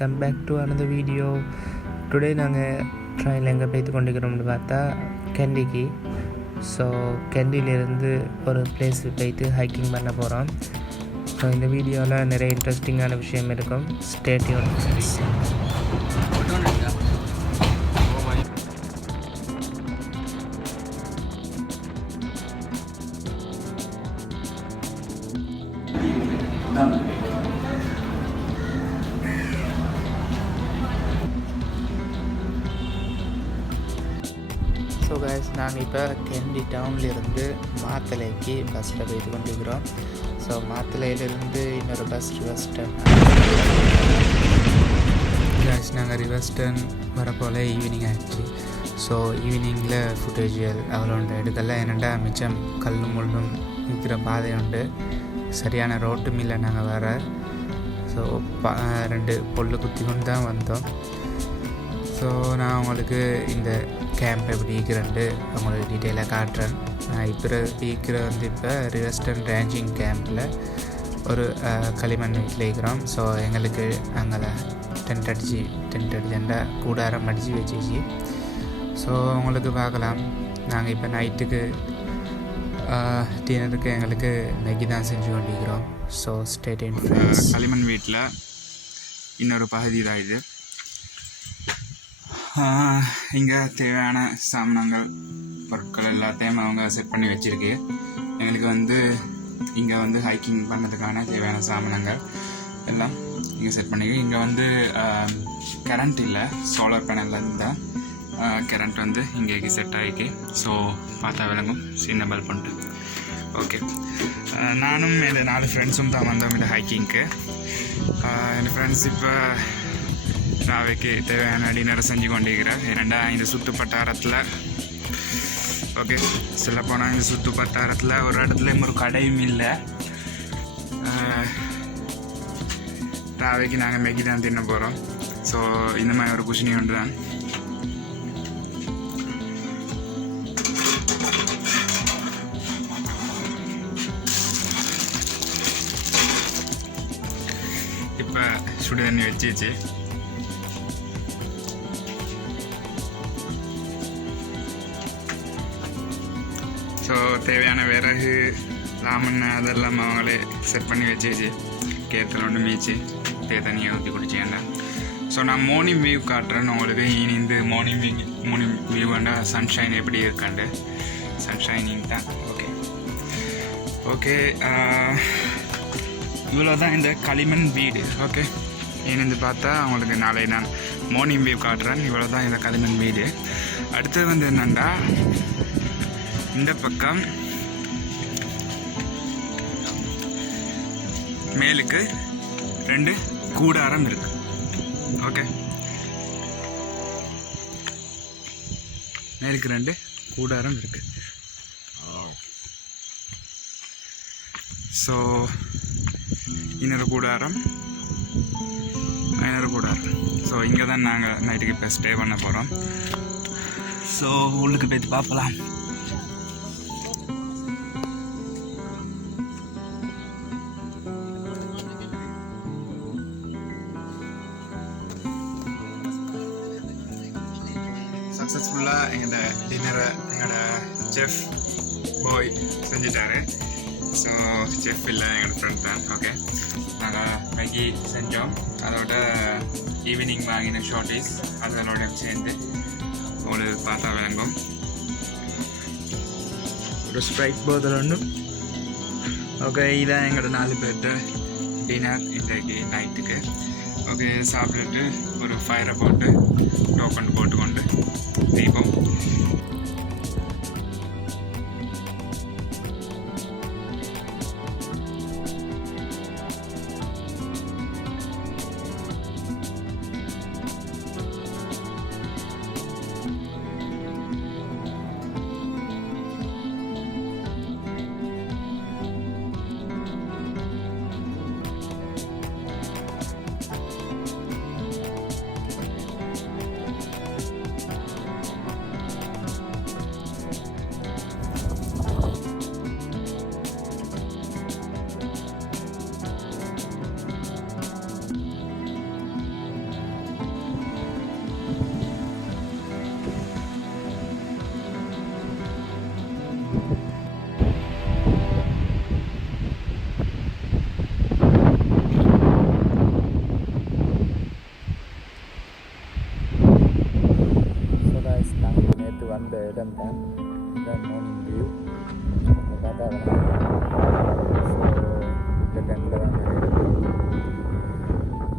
welcome back to another video. Today நாங்கள் ட்ரெயினில் எங்கே போய்த்து கொண்டிருக்கிறோம்னு பார்த்தா கேண்டிக்கு. ஸோ கேண்டியிலேருந்து ஒரு பிளேஸ் போய்த்து ஹைக்கிங் பண்ண போகிறோம். ஸோ இந்த வீடியோவில் நிறைய இன்ட்ரெஸ்டிங்கான விஷயம் இருக்கும். Stay tune friends. So guys, நாங்கள் இப்போ கேண்டி டவுன்லேருந்து மாத்தளைக்கு பஸ்ஸில் போய்ட்டு கொண்டிருக்கிறோம். ஸோ மாத்தளையிலேருந்து இன்னொரு பஸ் ரிவர்ஸ்டன். கைஸ், நாங்கள் ரிவர்ஸ்டன் வரப்போல் ஈவினிங் ஆகிடுச்சு. ஸோ ஈவினிங்கில் ஃபுட்டேஜுகள் அவ்வளோ உண்டு எடுக்கல. என்னென்னா மிச்சம் கல்லும் முள்ளும் இருக்கிற பாதை உண்டு. சரியான ரோட்டும் இல்லை நாங்கள் வர. ஸோ 2 பொல்லு குத்தி கொண்டு தான் வந்தோம். ஸோ நான் உங்களுக்கு இந்த கேம்ப் எப்படி இருக்கிறேன்ட்டு உங்களுக்கு டீட்டெயிலாக காட்டுறேன். நான் இப்போ ரிவர்ஸ்டன் ரேஞ்சிங் கேம்பில் ஒரு களிமண் வீட்டில் இருக்கிறோம். ஸோ எங்களுக்கு அங்கே டென்ட் அடிச்சுட்டா கூடாரம் அடித்து வச்சிச்சு. ஸோ உங்களுக்கு பார்க்கலாம். நாங்கள் இப்போ நைட்டுக்கு டின்னருக்கு எங்களுக்கு மேகி தான் செஞ்சு கொண்டிருக்கிறோம். So stay tuned friends. களிமண் வீட்டில் இன்னொரு பகுதி தான் இது. இங்கே தேவையான சாமானங்கள் பொருட்கள் எல்லாத்தையும் அவங்க செட் பண்ணி வச்சுருக்கு. எங்களுக்கு இங்கே ஹைக்கிங் பண்ணதுக்கான தேவையான சாமானங்கள் எல்லாம் இங்கே செட் பண்ணிருக்கு. இங்கே கரண்ட் இல்லை, சோலார் பேனல்லேருந்து தான் கரண்ட் இங்கே செட் ஆகிக்கு. ஸோ பார்த்தா விளங்கும், சின்ன பல்ப் உண்டு. ஓகே, நானும் என் 4 ஃப்ரெண்ட்ஸும் தான் வந்தோம் இந்த ஹைக்கிங்க்கு. என் ஃப்ரெண்ட்ஸ் இப்போ ராவைக்கு தேவையான டின்னரை செஞ்சு கொண்டிருக்கிறேன். ஏன்னா இந்த சுற்று வட்டாரத்தில் சொல்லப்போனால் இந்த சுற்று வட்டாரத்தில் ஒரு இடத்துலையும் ஒரு கடையும் இல்லை. ராவைக்கு நாங்கள் மேகி தான் தின்ன போகிறோம். ஸோ இந்த மாதிரி ஒரு குஷினி ஒன்று தான். இப்போ சுடு தண்ணி வச்சிச்சு. ஸோ தேவையான விறகு லாமண்ண அதெல்லாம் அவங்களே செட் பண்ணி வச்சிச்சு. கேத்தில் ஒன்று மீச்சு தண்ணியை ஊற்றி குடிச்சேன்டா. ஸோ நான் மார்னிங் வியூ காட்டுறேன்னு உங்களுக்கு. இந்த மார்னிங் வியூ வேண்டா சன்ஷைன் எப்படி இருக்காண்டு. சன்ஷைனிங் தான். ஓகே இவ்வளோ தான் இந்த களிமண் வீடு. ஓகே, ஏன்னு பார்த்தா அவங்களுக்கு நாளை நான் மார்னிங் வியூ காட்டுறேன். இவ்வளோ தான் இந்த களிமண் வீடு. அடுத்தது என்னென்னா இந்த பக்கம் மேலுக்கு 2 கூடாரம் இருக்கு. ஓகே, மேலுக்கு 2 கூடாரம் இருக்கு. ஸோ இன்னொரு கூடாரம். ஸோ இங்கே தான் நாங்கள் நைட்டுக்கு இப்போ ஸ்டே பண்ண போகிறோம். ஸோ உள்ளுக்கு போய்த்து பார்க்கலாம். சக்ஸஸ்ஃபுல்லாக எங்களோட டின்னரை எங்களோட செஃப் பாய் செஞ்சிட்டாரு. ஸோ செஃப் இல்லை, எங்களோட ஃப்ரெண்ட் தான். ஓகே, நாங்கள் மேகி செஞ்சோம். அதோட ஈவினிங் வாங்கின ஷார்ட்டீஸ் அதோட சேர்ந்து உங்களுக்கு பார்த்தா விளங்கும். ஒரு ஸ்ப்ரைட் போதல் ஒன்று. ஓகே, இதான் எங்களோட 4 பேர்கிட்ட டின்னர் இன்றைக்கு நைட்டுக்கு. ஓகே, சாப்பிட்டுட்டு ஒரு ஃபயரை போட்டு டோக்கன் போட்டுக்கொண்டு தீபம். போட்டேன். இதுதான் மார்னிங் வியூ. பார்த்தா ஸோ இந்த டைமில் தான் நான் எடுக்கிறோம்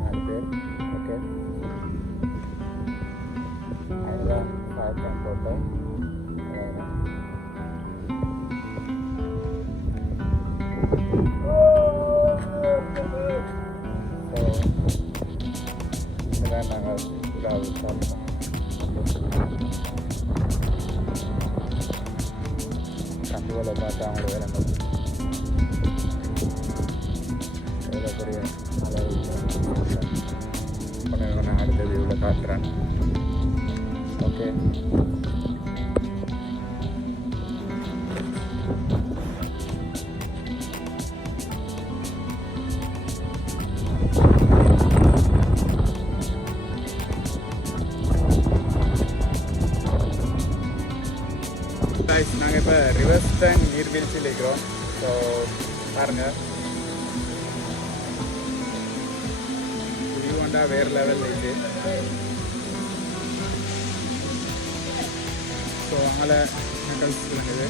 4 பேர். ஓகே, அதுதான் ஃபயர் கேம்ப் போட்டோம். நாங்கள் கண்டுகளை பார்த்தா அவங்கள வேலை எவ்வளோ பெரிய நான் அடுத்தது இவ்வளோ காட்டுறேன். ஓகே, நாங்கள் இப்போ ரிவர்ஸ்டன் நீர்வீழ்ச்சியில் இருக்கிறோம். ஸோ பாருங்கள், வியூ வந்தா வேறு லெவலில் இருக்குது. ஸோ அங்கே நக்கல்ஸ் விளங்குது.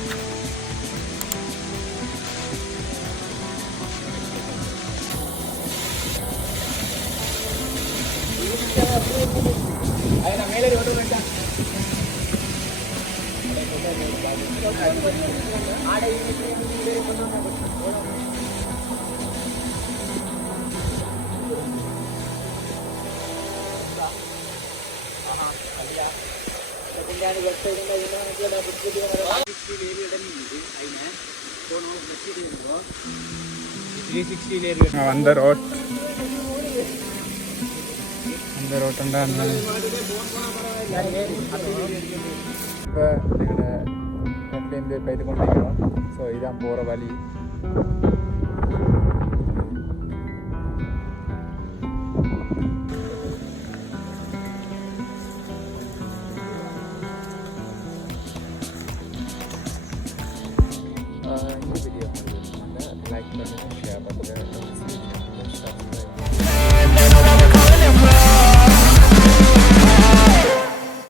மேலே அந்த ரோட் உண்டா இப்போ எங்களோட இடத்துலேருந்து போய்ட்டு கொண்டிருக்கிறோம். ஸோ இதான் போகிற வழி.